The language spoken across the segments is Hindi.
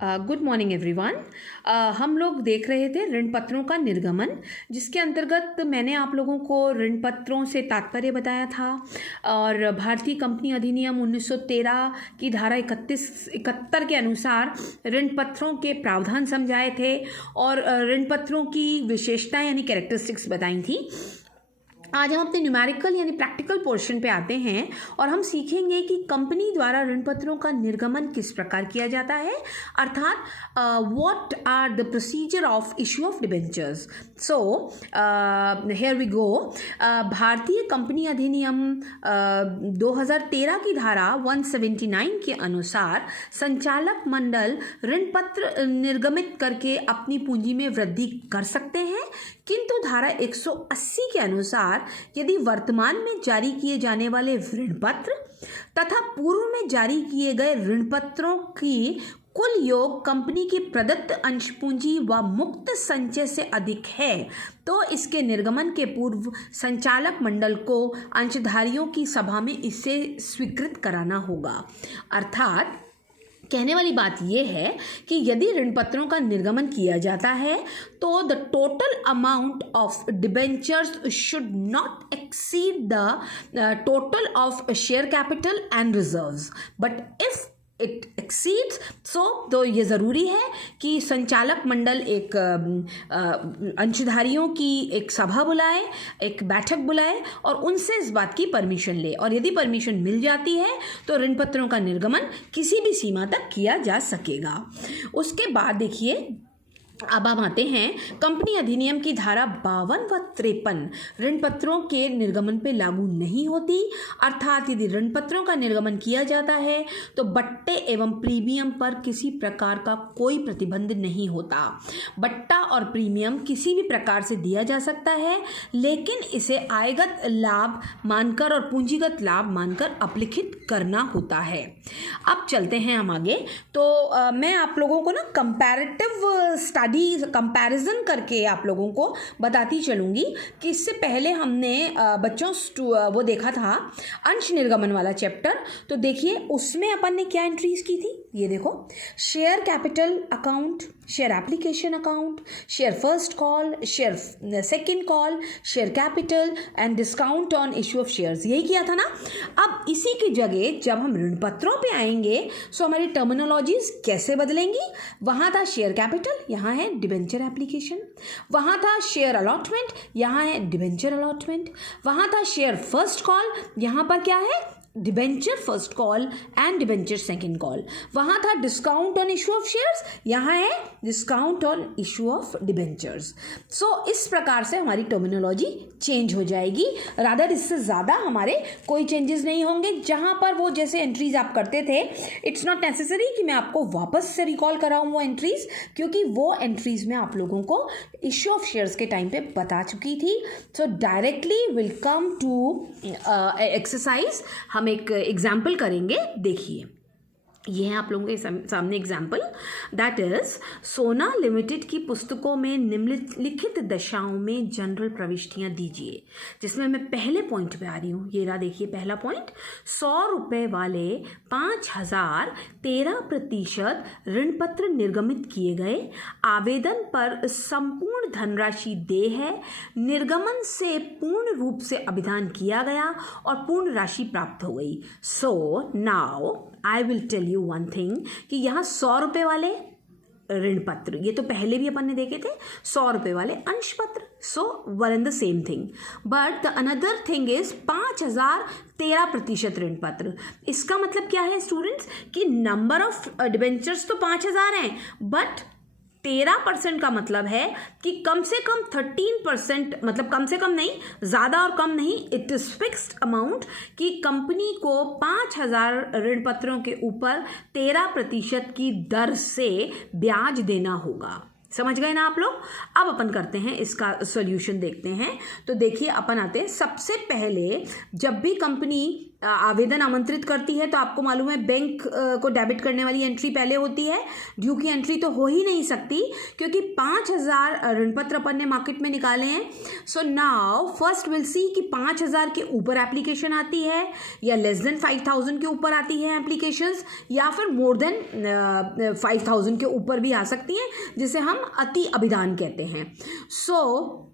Good morning everyone. हम लोग देख रहे थे ऋण पत्रों का निर्गमन, जिसके अंतर्गत मैंने आप लोगों को ऋण पत्रों से तात्पर्य बताया था और भारतीय कंपनी अधिनियम 1913 की धारा 71 के अनुसार ऋण पत्रों के प्रावधान समझाए थे और ऋण पत्रों की विशेषताएं यानी कैरेक्टरिस्टिक्स बताई थी। आज हम अपने न्यूमेरिकल यानी प्रैक्टिकल पोर्शन पे आते हैं और हम सीखेंगे कि कंपनी द्वारा ऋण पत्रों का निर्गमन किस प्रकार किया जाता है, अर्थात what are the procedure of issue of debentures. So here we go. भारतीय कंपनी अधिनियम 2013 की धारा 179 के अनुसार संचालक मंडल ऋण पत्र निर्गमित करके अपनी पूंजी में वृद्धि कर सकते हैं, किंतु धारा 180 के अनुसार यदि वर्तमान में जारी किए जाने वाले ऋण पत्र तथा पूर्व में जारी किए गए ऋण पत्रों की कुल योग कंपनी की प्रदत्त अंश पूंजी व मुक्त संचय से अधिक है तो इसके निर्गमन के पूर्व संचालक मंडल को अंशधारियों की सभा में इसे स्वीकृत कराना होगा। अर्थात कहने वाली बात यह है कि यदि ऋण पत्रों का निर्गमन किया जाता है तो the total amount of debentures should not exceed the total of share capital and reserves, but if it exceeds तो ये ज़रूरी है कि संचालक मंडल एक अंशधारियों की एक सभा बुलाए, एक बैठक बुलाए और उनसे इस बात की परमिशन ले, और यदि परमिशन मिल जाती है तो ऋण पत्रों का निर्गमन किसी भी सीमा तक किया जा सकेगा। उसके बाद देखिए, अब हम आते हैं कंपनी अधिनियम की धारा 52 व 53 ऋण पत्रों के निर्गमन पे लागू नहीं होती। अर्थात यदि ऋण पत्रों का निर्गमन किया जाता है तो बट्टे एवं प्रीमियम पर किसी प्रकार का कोई प्रतिबंध नहीं होता। बट्टा और प्रीमियम किसी भी प्रकार से दिया जा सकता है, लेकिन इसे आयगत लाभ मानकर और पूंजीगत लाभ मानकर अपलिखित करना होता है। अब चलते हैं हम आगे। तो मैं आप लोगों को ना कंपैरेटिव कंपैरिजन करके आप लोगों को बताती चलूंगी कि इससे पहले हमने बच्चों वो देखा था अंश निर्गमन वाला चैप्टर। तो देखिए उसमें अपन ने क्या एंट्रीज की थी, ये देखो, share capital account, share application account, share first call, share second call, share capital and discount on issue of shares, यही किया था ना। अब इसी की जगह जब हम ऋण पत्रों पे आएंगे तो हमारी टर्मिनोलॉजीज कैसे बदलेंगी। वहां था शेयर कैपिटल, यहाँ है डिबेंचर एप्लीकेशन। वहां था शेयर अलॉटमेंट, यहाँ है डिबेंचर अलॉटमेंट। वहां था शेयर फर्स्ट कॉल, यहाँ पर क्या है, debenture first call and debenture second call. वहां था discount on issue of shares, यहाँ है discount on issue of debentures. So इस प्रकार से हमारी टर्मिनोलॉजी चेंज हो जाएगी। रादर इससे ज़्यादा हमारे कोई चेंजेस नहीं होंगे। जहाँ पर वो जैसे एंट्रीज आप करते थे, इट्स नॉट नेसेसरी कि मैं आपको वापस से रिकॉल कराऊँ वो एंट्रीज, क्योंकि वो एंट्रीज में आप लोगों को इशू ऑफ शेयर्स के टाइम पे बता चुकी थी। So directly will come to exercise. हम एक एग्जाम्पल करेंगे। देखिए ये है आप लोगों के सामने एग्जाम्पल, दैट इज सोना लिमिटेड की पुस्तकों में निम्नलिखित दशाओं में जनरल प्रविष्टियां दीजिए। जिसमें मैं पहले पॉइंट पे आ रही हूँ, ये रहा देखिए पहला पॉइंट, 100 रुपये वाले 5000 13% ऋण पत्र निर्गमित किए गए। आवेदन पर संपूर्ण धनराशि देय है। निर्गमन से पूर्ण रूप से अभिधान किया गया और पूर्ण राशि प्राप्त हो गई। So now I will tell you one thing कि यहाँ 100 रुपये वाले ऋण पत्र, ये तो पहले भी अपन ने देखे थे, 100 रुपये वाले अंश पत्र, so were in the same thing. But the another thing is 5000 13% ऋण पत्र। इसका मतलब क्या है स्टूडेंट्स कि नंबर ऑफ डिबेंचर्स तो 5000 हैं, बट 13% का मतलब है कि कम से कम 13%, मतलब कम से कम नहीं, ज़्यादा और कम नहीं, इट इज़ फिक्स्ड अमाउंट कि कंपनी को 5000 ऋण पत्रों के ऊपर 13% की दर से ब्याज देना होगा। समझ गए ना आप लोग। अब अपन करते हैं इसका सॉल्यूशन, देखते हैं। तो देखिए अपन आते हैं, सबसे पहले जब भी कंपनी आवेदन आमंत्रित करती है, तो आपको मालूम है बैंक को डेबिट करने वाली एंट्री पहले होती है। ड्यू की एंट्री तो हो ही नहीं सकती क्योंकि 5,000 ऋण पत्र अपन ने मार्केट में निकाले हैं। So now first will see कि 5,000 के ऊपर एप्लीकेशन आती है या लेस देन 5,000 के ऊपर आती है एप्लीकेशंस, या फिर मोर देन 5,000 के ऊपर भी आ सकती हैं, जिसे हम अति अभिधान कहते हैं। सो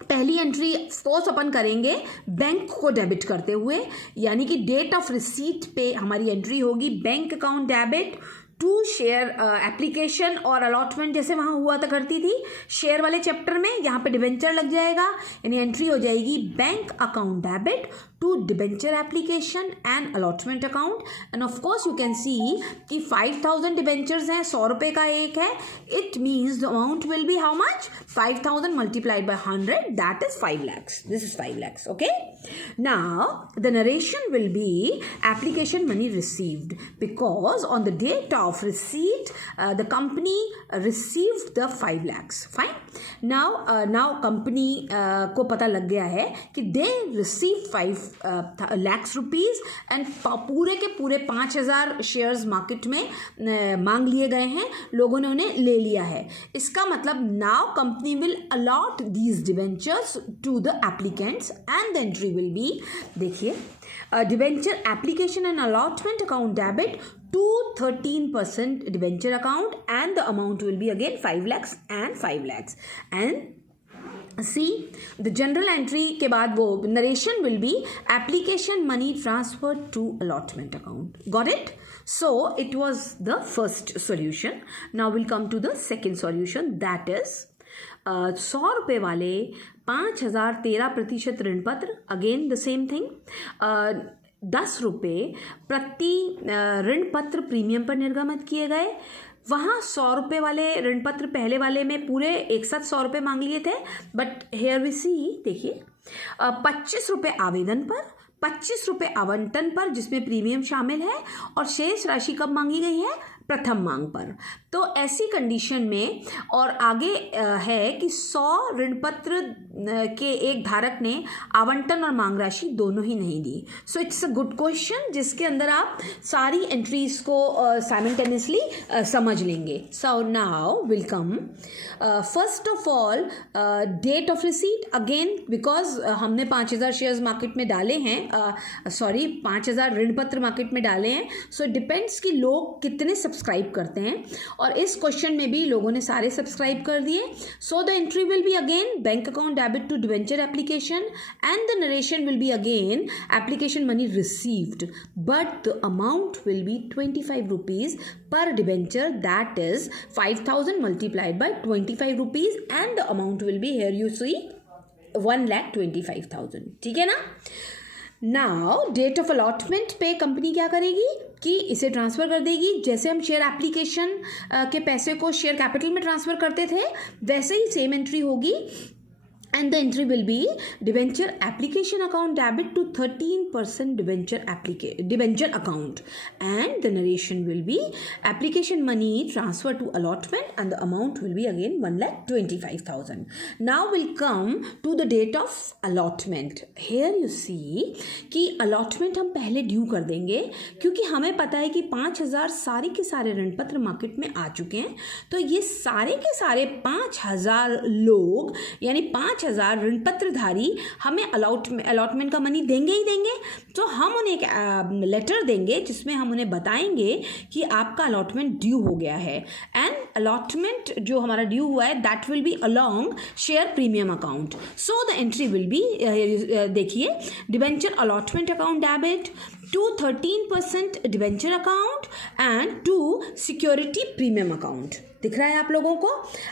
पहली एंट्री फोर्स अपन करेंगे बैंक को डेबिट करते हुए, यानी कि डेट ऑफ रिसीट पे हमारी एंट्री होगी bank account debit to share application और अलॉटमेंट, जैसे वहाँ हुआ था करती थी शेयर वाले चैप्टर में। यहाँ पे डिबेंचर लग जाएगा, यानी एंट्री हो जाएगी bank account debit to debenture application and allotment account. And of course you can see कि 5,000 डिबेंचर्स हैं, 100 रुपये का एक है। It means the amount will be how much, 5,000 multiplied by 100, that is 5 lakhs. This is 5 lakhs. Okay. Now the narration will be application money received, because on the date of receipt the company received the 5 lakhs. Fine. Now company को पता लग गया है कि they received 5 lakhs rupees and पूरे के पूरे 5,000 शेयर्स मार्केट में मांग लिए गए हैं, लोगों ने उन्हें ले लिया है। इसका मतलब now company will allot these debentures to the applicants and the entry will be, देखिए, debenture application and allotment account debit to 13% debenture account and the amount will be again 5 lakhs and 5 lakhs. And see the general entry के बाद वो narration will be application money transferred to allotment account. Got it? So it was the first solution. Now we'll come to the second solution, that is 100 रुपये वाले 5,000 13% ऋण पत्र, अगेन द सेम थिंग। 10 रुपये प्रति ऋण पत्र प्रीमियम पर निर्गमित किए गए। वहाँ 100 रुपये वाले ऋण पत्र पहले वाले में पूरे एक साथ 100 रुपये मांग लिए थे, बट हेयर वी सी, देखिए, 25 रुपये आवेदन पर, 25 रुपये आवंटन पर जिसमें प्रीमियम शामिल है, और शेष राशि कब मांगी गई है, प्रथम मांग पर। तो ऐसी कंडीशन में, और आगे है कि 100 ऋण पत्र के एक धारक ने आवंटन और मांग राशि दोनों ही नहीं दी। So it's a good question जिसके अंदर आप सारी एंट्रीज को साइमल्टेनियसली समझ लेंगे। So now will come first of all date of receipt, again because हमने 5,000 शेयर्स मार्केट में डाले हैं, 5,000 ऋण पत्र मार्केट में डाले हैं। सो डिपेंड्स कि लोग कितने सब्सक्राइब करते हैं, और इस क्वेश्चन में भी लोगों ने सारे सब्सक्राइब कर दिए। So the entry will be again bank account debit to debenture application and the narration will be again application money received, but the amount will be 25 rupees per debenture, that is 5,000 multiplied by 25 rupees, and the amount will be, here you see, 1,25,000. ठीक है ना। नाउ डेट ऑफ अलॉटमेंट पे कंपनी क्या करेगी कि इसे ट्रांसफ़र कर देगी। जैसे हम शेयर एप्लीकेशन के पैसे को शेयर कैपिटल में ट्रांसफ़र करते थे, वैसे ही सेम एंट्री होगी। And the entry will be debenture application account debit to 13% debenture account, and the narration will be application money transfer to allotment, and the amount will be again 1,25,000. Now we'll come to the date of allotment. Here you see कि allotment हम पहले ड्यू कर देंगे, क्योंकि हमें पता है कि 5,000 सारे के सारे ऋण पत्र मार्केट में आ चुके हैं। तो ये सारे के सारे 5,000 लोग, यानी 5,000 ऋण पत्रधारी हमें अलॉटमेंट का मनी देंगे ही देंगे। तो हम उन्हें एक लेटर देंगे जिसमें हम उन्हें बताएंगे कि आपका अलॉटमेंट ड्यू हो गया है, एंड अलॉटमेंट जो हमारा ड्यू हुआ है that will be along share premium account. So the entry will be, देखिए, debenture allotment account debit to 13% debenture account and to security premium account. दिख रहा है आप लोगों को?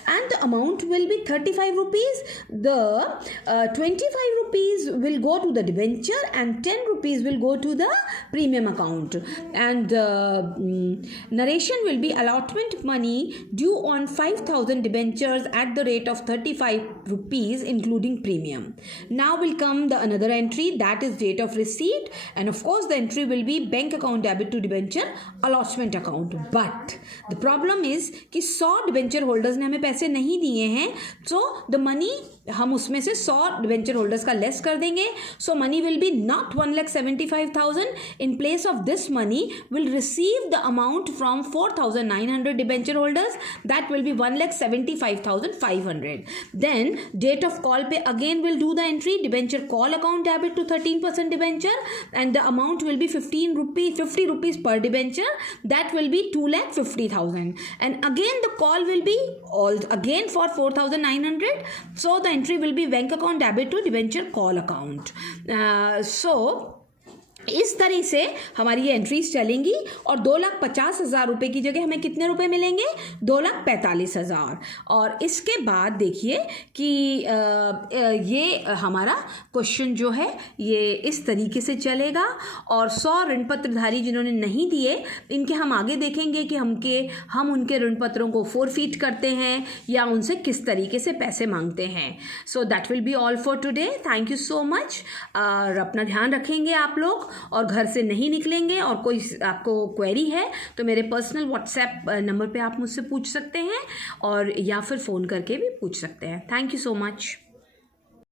And the amount will be 35 rupees. The 25 rupees will go to the debenture and 10 rupees will go to the premium account, and narration will be allotment money due on 5,000 debentures eight the rate of 35 rupees including premium. Now will come the another entry, that is date of receipt, and of course the entry will be bank account debit to debenture allotment account. But the problem is कि 100 डिबेंचर होल्डर्स ने हमें पैसे नहीं दिए हैं, so the money हम उसमें से 100 डिबेंचर होल्डर्स का लेस कर देंगे. So money will be not 1,75,000. In place of this money will receive the amount from 4,900 debenture holders. That will be 1,75,500. Then date of call pay again will do the entry. Debenture call account debit to 13% debenture and the amount will be 50 rupees per debenture. That will be 2,50,000. And again the call will be all again for 4,900. So the entry will be bank account debit to debenture call account. So इस तरह से हमारी ये एंट्रीज चलेंगी और 2,50,000 रुपये की जगह हमें कितने रुपए मिलेंगे? 2,45,000. और इसके बाद देखिए कि ये हमारा क्वेश्चन जो है ये इस तरीके से चलेगा और 100 ऋण पत्रधारी जिन्होंने नहीं दिए इनके हम आगे देखेंगे कि हम उनके ऋण पत्रों को फोरफीट करते हैं या उनसे किस तरीके से पैसे मांगते हैं. So that will be all for today. Thank you so much. और अपना ध्यान रखेंगे आप लोग और घर से नहीं निकलेंगे. और कोई आपको क्वेरी है तो मेरे पर्सनल व्हाट्सएप नंबर पे आप मुझसे पूछ सकते हैं और या फिर फ़ोन करके भी पूछ सकते हैं. Thank you so much.